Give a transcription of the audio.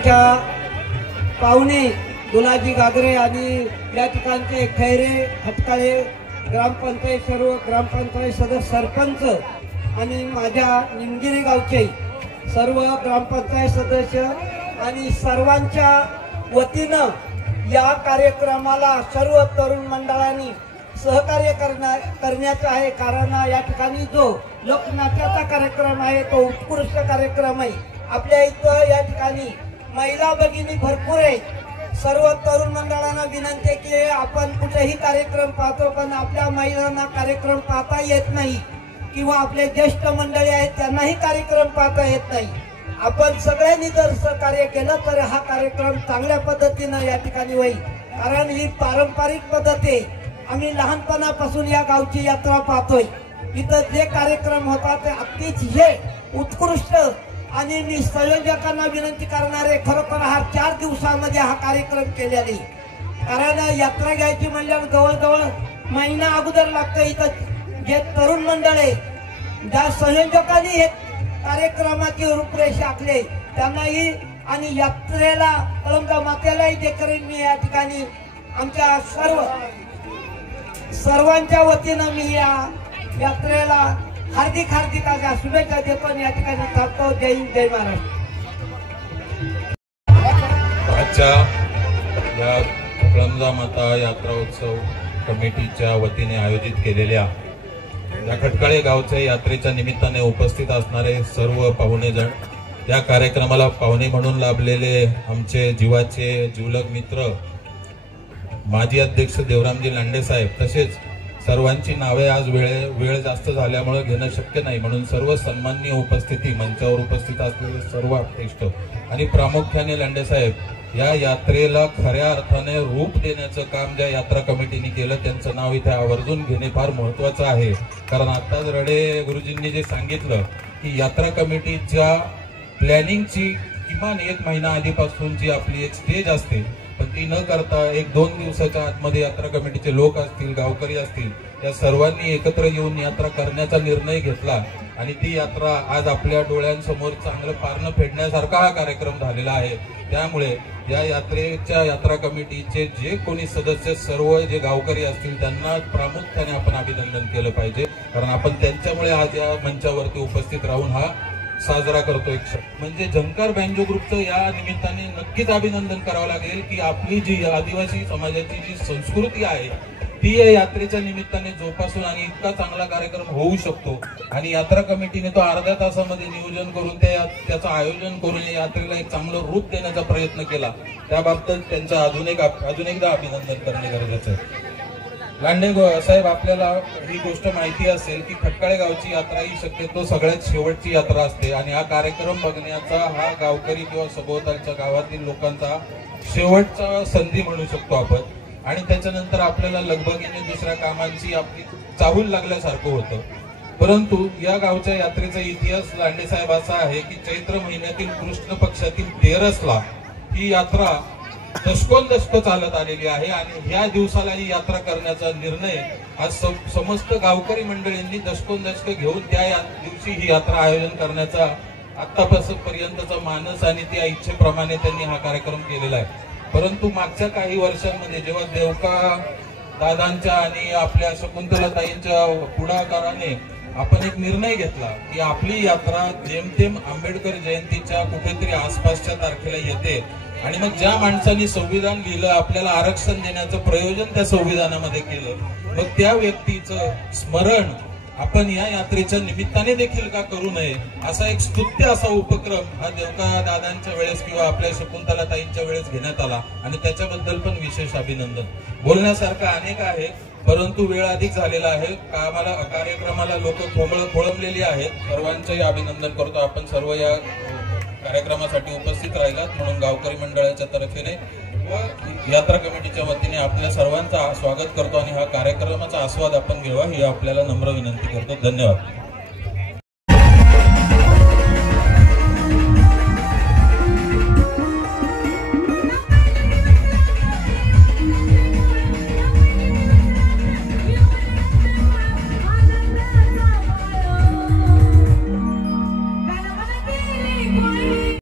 आमच्या पाहुणे गुलाजी गागरे आणि या ठिकाणचे खैरे हटकाळे ग्रामपंचायत सर्व ग्रामपंचायत सदस्य सरपंच आणि माझ्या निमगिरी गावचे सर्व ग्रामपंचायत सदस्य आणि सर्वांच्या वतीनं या कार्यक्रमाला सर्व तरुण मंडळांनी सहकार्य करण्याचं आहे। कारण या ठिकाणी जो लोकनाट्याचा कार्यक्रम आहे तो उत्कृष्ट कार्यक्रम आहे। आपल्या इथं या ठिकाणी महिला भगिनी भरपूर आहेत। सर्व तरुण मंडळांना विनंती आहे की आपण कुठेही कार्यक्रम पाहतो पण आपल्या महिलांना कार्यक्रम पाहता येत नाही किंवा आपले ज्येष्ठ मंडळी आहेत त्यांनाही कार्यक्रम पाहता येत नाही। आपण सगळ्यांनी जर सहकार्य केलं तर हा कार्यक्रम चांगल्या पद्धतीने या ठिकाणी होईल। कारण ही पारंपरिक पद्धत आहे। आम्ही लहानपणापासून या गावची यात्रा पाहतोय। इथं जे कार्यक्रम होतात ते अतिशय उत्कृष्ट आणि मी संयोजकांना विनंती करणार आहे खरोखर हा 4 दिवसांमध्ये हा कार्यक्रम केलेला आहे। कारण यात्रा घ्यायची म्हणल्यावर जवळजवळ महिना अगोदर लागतं। इथं जे तरुण मंडळ आहे ज्या संयोजकांनी हे कार्यक्रमाची रूपरेषा आखली त्यांनाही आणि यात्रेला कळमगा मातेलाही देखील मी या ठिकाणी आमच्या सर्वांच्या वतीनं मी या यात्रेला हार्दिक अशा शुभेच्छा देतो। या ठिकाणी थांबतो। जय हिंद जय महाराष्ट्र। आजच्या या कळमगा माता यात्रा उत्सव कमिटीच्या वतीने आयोजित केलेल्या या खटकाळे गावच्या यात्रेच्या निमित्ताने उपस्थित असणारे सर्व पाहुणेजण, या कार्यक्रमाला पाहुणे म्हणून लाभलेले आमचे जीवाचे जिवलग मित्र माजी अध्यक्ष देवरामजी लांडे साहेब, तसेच सर्वांची नावे आज वेळ जास्त झाल्यामुळे घेणं शक्य नाही म्हणून सर्व सन्माननीय उपस्थिती मंचावर उपस्थित असलेले सर्व अध्यक्ष आणि प्रामुख्याने लांडे साहेब या यात्रेला खऱ्या अर्थाने रूप देण्याचं काम ज्या यात्रा कमिटीने केलं त्यांचं नाव इथे आवर्जून घेणे फार महत्वाचं आहे। कारण आताच रडे गुरुजींनी जे सांगितलं की यात्रा कमिटीच्या प्लॅनिंगची किमान 1 महिना आधीपासून जी आपली एक स्टेज असते पण ती न करता 1-2 दिवसाच्या आतमध्ये यात्रा कमिटीचे लोक असतील, गावकरी असतील, या सर्वांनी एकत्र येऊन यात्रा करण्याचा निर्णय घेतला आणि ती यात्रा आज आपल्या डोळ्यांसमोर चांगलं पारणं फेडण्यासारखा हा कार्यक्रम झालेला आहे। त्यामुळे या यात्रेच्या यात्रा कमिटीचे जे कोणी सदस्य सर्व जे गावकरी असतील त्यांना प्रामुख्याने आपण अभिनंदन केलं पाहिजे। कारण आपण त्यांच्यामुळे आज या मंचावरती उपस्थित राहून हा साजरा करतोय। म्हणजे झंकार बँजो ग्रुपचं या निमित्ताने नक्कीच अभिनंदन करावं लागेल की आपली जी आदिवासी समाजाची जी संस्कृती आहे ती या यात्रेच्या निमित्ताने जोपासून आणि इतका चांगला कार्यक्रम होऊ शकतो। आणि यात्रा कमिटीने तो अर्ध्या तासामध्ये नियोजन करून त्याचं आयोजन करून या यात्रेला एक चांगलं रूप देण्याचा प्रयत्न केला, त्याबाबत त्यांचं अजून एकदा अभिनंदन करणे गरजेचं आहे। लांडे साहेब, आपल्याला ही गोष्ट माहिती असेल की खटकाळे गावची यात्रा ही शक्यतो सगळ्यात शेवटची यात्रा असते आणि हा कार्यक्रम बघण्याचा हा गावकरी किंवा सभोवतालच्या गावातील लोकांचा शेवटचा संधी म्हणू शकतो आपण। आणि त्याच्यानंतर आपल्याला लगबगीने दुसऱ्या कामांची आपली चाहूल लागल्यासारखं होतं। परंतु या गावच्या यात्रेचा इतिहास लांडे साहेब असा आहे की चैत्र महिन्यातील कृष्ण पक्षातील 13ला ही यात्रा दशक चालत आलेली आहे आणि ह्या दिवसाला ही यात्रा करण्याचा निर्णय आज समस्त गावकरी मंडळींनी दशक घेऊन त्या दिवशी ही यात्रा आयोजन करण्याचा आतापर्यंतचा मानस आणि त्या इच्छेप्रमाणे त्यांनी हा कार्यक्रम केलेला आहे। परंतु मागच्या काही वर्षांमध्ये जेव्हा देवका दादांच्या आणि आपल्या शकुंतलाताईंच्या पुढाकाराने आपण एक निर्णय घेतला की आपली यात्रा जेमतेम आंबेडकर जयंतीच्या कुठेतरी आसपासच्या तारखेला येते आणि मग ज्या माणसांनी संविधान लिहिलं, आपल्याला आरक्षण देण्याचं प्रयोजन त्या संविधानामध्ये केलं, मग त्या व्यक्तीचं स्मरण आपण या यात्रेच्या निमित्ताने देखील का करू नये, असा एक स्तुत्य असा उपक्रम हा देवका दादांच्या वेळेस किंवा आपल्या शकुंतलाताईंच्या वेळेस घेण्यात आला आणि त्याच्याबद्दल पण विशेष अभिनंदन। बोलण्यासारखं अनेक आहे परंतु वेळ अधिक झालेला आहे। कार्यक्रमाला लोक खोळंबलेली आहेत। सर्वांचंही अभिनंदन करतो। आपण सर्व या कार्यक्रमासाठी उपस्थित राहिलात म्हणून गावकरी मंडळाच्या तर्फेने व यात्रा कमिटीच्या वतीने आपल्या सर्वांचा स्वागत करतो आणि हा कार्यक्रमाचा आस्वाद आपण घ्यावा ही आपल्याला नम्र विनंती करतो। धन्यवाद।